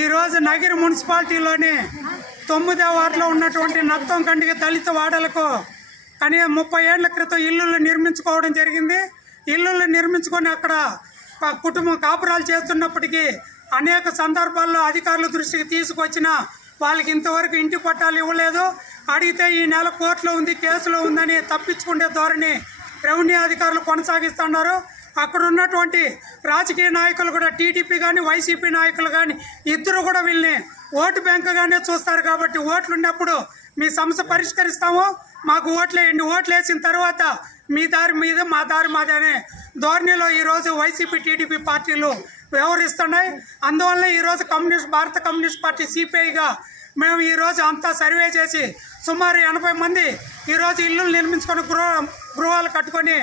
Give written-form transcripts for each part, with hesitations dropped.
ఈరోజు నగిరి మున్సిపాలిటీలోని 9వ వార్డులో ఉన్నటువంటి నత్తంకండిగ దళిత వాడలకు కనీసం 30 ఏళ్ల క్రితం ఇల్లులు నిర్మించుకోవడం జరిగింది. ఇల్లులు నిర్మించుకొని అక్కడ కుటుంబం కాపురాలు చేస్తున్నప్పటికీ అనేక సందర్భాల్లో అధికారుల దృష్టికి తీసుకొచ్చిన వాళ్ళకి ఇంతవరకు ఇంటి పట్టాలు ఇవ్వలేదు. అడిగితే ఈ నెల కోర్టులో ఉంది, కేసులో ఉందని తప్పించుకునే ధోరణి రెవెన్యూ అధికారులు కొనసాగిస్తున్నారు. అక్కడ ఉన్నటువంటి రాజకీయ నాయకులు కూడా టీడీపీ కానీ వైసీపీ నాయకులు కానీ ఇద్దరు కూడా వీళ్ళని ఓటు బ్యాంకుగానే చూస్తారు. కాబట్టి ఓట్లు ఉన్నప్పుడు మీ సమస్య పరిష్కరిస్తాము, మాకు ఓట్లేయండి, ఓట్లు వేసిన తర్వాత మీ దారి మీద మా దారి మాది అనే ధోరణిలో ఈరోజు వైసీపీ టీడీపీ పార్టీలు వ్యవహరిస్తున్నాయి. అందువల్ల ఈరోజు భారత కమ్యూనిస్ట్ పార్టీ సిపిఐగా మేము ఈరోజు అంతా సర్వే చేసి సుమారు 80 మంది ఈరోజు ఇల్లులు నిర్మించుకొని గృహాలు కట్టుకొని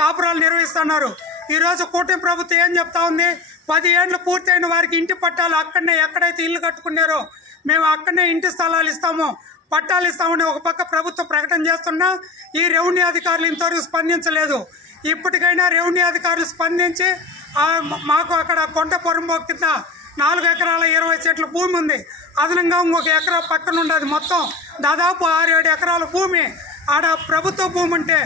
కాపురాలు నిర్వహిస్తున్నారు. ఈరోజు కూటమి ప్రభుత్వం ఏం చెప్తా ఉంది, 10 ఏళ్ళు పూర్తయిన వారికి ఇంటి పట్టాలు అక్కడనే ఎక్కడైతే ఇల్లు కట్టుకున్నారో మేము అక్కడనే ఇంటి స్థలాలు ఇస్తాము, పట్టాలు ఇస్తామని ఒక పక్క ప్రభుత్వం ప్రకటన చేస్తున్నా ఈ రెవెన్యూ అధికారులు ఇంతవరకు స్పందించలేదు. ఇప్పటికైనా రెవెన్యూ అధికారులు స్పందించి మాకు అక్కడ కొండ పొరంబోకు కింద 4 ఎకరాల 20 సెంట్ల భూమి ఉంది, అదనంగా ఇంకొక ఎకరా పక్కన ఉండదు, మొత్తం దాదాపు 6-7 ఎకరాల భూమి ఆడ ప్రభుత్వ భూమి ఉంటే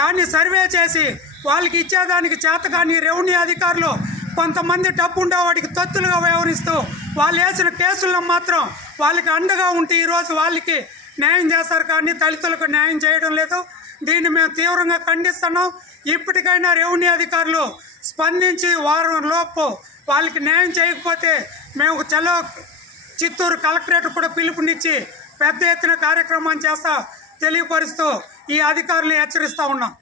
దాన్ని సర్వే చేసి వాళ్ళకి ఇచ్చేదానికి చేతగాని రెవెన్యూ అధికారులు కొంతమంది డబ్బు ఉండేవాడికి తొత్తులుగా వ్యవహరిస్తూ వాళ్ళు వేసిన కేసుల్లో మాత్రం వాళ్ళకి అండగా ఉంటే ఈరోజు వాళ్ళకి న్యాయం చేస్తారు, కానీ దళితులకు న్యాయం చేయడం లేదు. దీన్ని మేము తీవ్రంగా ఖండిస్తున్నాం. ఇప్పటికైనా రెవెన్యూ అధికారులు స్పందించి వారం లోపు వాళ్ళకి న్యాయం చేయకపోతే మేము చలో చిత్తూరు కలెక్టరేట్ కూడా పిలుపునిచ్చి పెద్ద ఎత్తున కార్యక్రమం చేస్తా తెలియపరుస్తూ ఈ అధికారులు హెచ్చరిస్తూ ఉన్నాం.